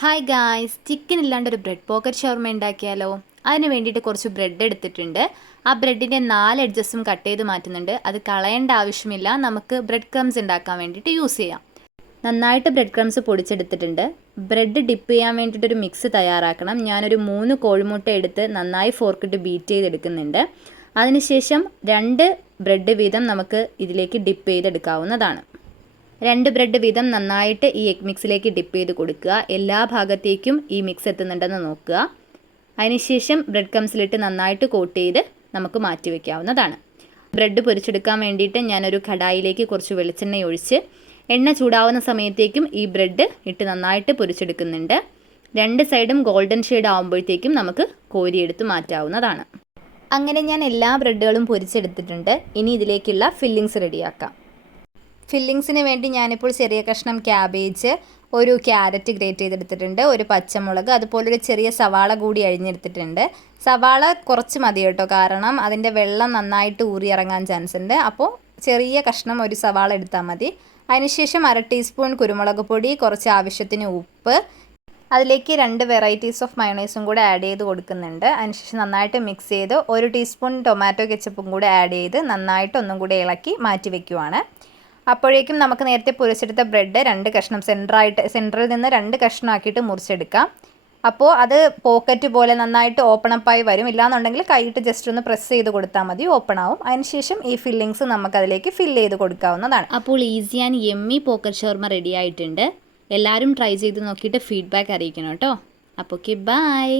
Hi guys, chicken ഇല്ലാണ്ട് ഒരു bread pocket ഷവർമ ഉണ്ടാക്കിയാലോ? അതിന് വേണ്ടിയിട്ട് കുറച്ച് ബ്രെഡ് എടുത്തിട്ടുണ്ട്. ആ ബ്രെഡിൻ്റെ 4 എഡ്ജസും കട്ട് ചെയ്ത് മാറ്റുന്നുണ്ട്. അത് കളയേണ്ട ആവശ്യമില്ല, നമുക്ക് ബ്രെഡ് ക്രംസ് ഉണ്ടാക്കാൻ വേണ്ടിയിട്ട് യൂസ് ചെയ്യാം. നന്നായിട്ട് ബ്രെഡ് ക്രംസ് പൊടിച്ചെടുത്തിട്ടുണ്ട്. ബ്രെഡ് ഡിപ്പ് ചെയ്യാൻ വേണ്ടിയിട്ടൊരു മിക്സ് തയ്യാറാക്കണം. ഞാനൊരു 3 കോഴിമുട്ട എടുത്ത് നന്നായി ഫോർക്കിട്ട് ബീറ്റ് ചെയ്തെടുക്കുന്നുണ്ട്. അതിനുശേഷം 2 ബ്രെഡ് വീതം നമുക്ക് ഇതിലേക്ക് ഡിപ്പ് ചെയ്തെടുക്കാവുന്നതാണ്. 2 ബ്രെഡ് വീതം നന്നായിട്ട് ഈ എഗ് മിക്സിലേക്ക് ഡിപ്പ് ചെയ്ത് കൊടുക്കുക. എല്ലാ ഭാഗത്തേക്കും ഈ മിക്സ് എത്തുന്നുണ്ടെന്ന് നോക്കുക. അതിനുശേഷം ബ്രെഡ് ക്രംസിലിട്ട് നന്നായിട്ട് കോട്ട് ചെയ്ത് നമുക്ക് മാറ്റി വയ്ക്കാവുന്നതാണ്. ബ്രെഡ് പൊരിച്ചെടുക്കാൻ വേണ്ടിയിട്ട് ഞാനൊരു കടായിലേക്ക് കുറച്ച് വെളിച്ചെണ്ണ ഒഴിച്ച് എണ്ണ ചൂടാവുന്ന സമയത്തേക്കും ഈ ബ്രെഡ് ഇട്ട് നന്നായിട്ട് പൊരിച്ചെടുക്കുന്നുണ്ട്. 2 സൈഡും ഗോൾഡൻ ഷെയ്ഡ് ആകുമ്പോഴത്തേക്കും നമുക്ക് കോരിയെടുത്ത് മാറ്റാവുന്നതാണ്. അങ്ങനെ ഞാൻ എല്ലാ ബ്രെഡുകളും പൊരിച്ചെടുത്തിട്ടുണ്ട്. ഇനി ഇതിലേക്കുള്ള ഫില്ലിങ്സ് റെഡിയാക്കാം. ഫില്ലിങ്സിന് വേണ്ടി ഞാനിപ്പോൾ ചെറിയ കഷ്ണം ക്യാബേജ്, ഒരു ക്യാരറ്റ് ഗ്രേറ്റ് ചെയ്തെടുത്തിട്ടുണ്ട്, ഒരു പച്ചമുളക്, അതുപോലൊരു ചെറിയ സവാള കൂടി അരിഞ്ഞെടുത്തിട്ടുണ്ട്. സവാള കുറച്ച് മതി കേട്ടോ, കാരണം അതിൻ്റെ വെള്ളം നന്നായിട്ട് ഊറിയിറങ്ങാൻ ചാൻസ് ഉണ്ട്. അപ്പോൾ ചെറിയ കഷ്ണം ഒരു സവാള എടുത്താൽ മതി. അതിനുശേഷം 1/2 ടീസ്പൂൺ കുരുമുളക് പൊടി, കുറച്ച് ആവശ്യത്തിന് ഉപ്പ്, അതിലേക്ക് 2 വെറൈറ്റീസ് ഓഫ് മയോണൈസും കൂടെ ആഡ് ചെയ്ത് കൊടുക്കുന്നുണ്ട്. അതിനുശേഷം നന്നായിട്ട് മിക്സ് ചെയ്ത് 1 ടീസ്പൂൺ ടൊമാറ്റോ കെച്ചപ്പും കൂടെ ആഡ് ചെയ്ത് നന്നായിട്ട് ഒന്നും കൂടെ ഇളക്കി മാറ്റി വയ്ക്കുവാണ്. അപ്പോഴേക്കും നമുക്ക് നേരത്തെ പൊരിച്ചെടുത്ത ബ്രെഡ് 2 കഷ്ണം സെൻറ്ററിൽ നിന്ന് 2 കഷ്ണമാക്കിയിട്ട് മുറിച്ചെടുക്കാം. അപ്പോൾ അത് പോക്കറ്റ് പോലെ നന്നായിട്ട് ഓപ്പൺ അപ്പായി വരും. ഇല്ലാന്നുണ്ടെങ്കിൽ കൈയിട്ട് ജസ്റ്റ് ഒന്ന് പ്രസ് ചെയ്ത് കൊടുത്താൽ മതി, ഓപ്പൺ ആവും. അതിനുശേഷം ഈ ഫില്ലിങ്സ് നമുക്കതിലേക്ക് ഫില്ല് ചെയ്ത് കൊടുക്കാവുന്നതാണ്. അപ്പോൾ easy and yummy pocket shawarma ready ആയിട്ടുണ്ട്. എല്ലാവരും ട്രൈ ചെയ്ത് നോക്കിയിട്ട് ഫീഡ്ബാക്ക് അറിയിക്കണം കേട്ടോ. അപ്പോൾ ഓക്കെ, ബൈ.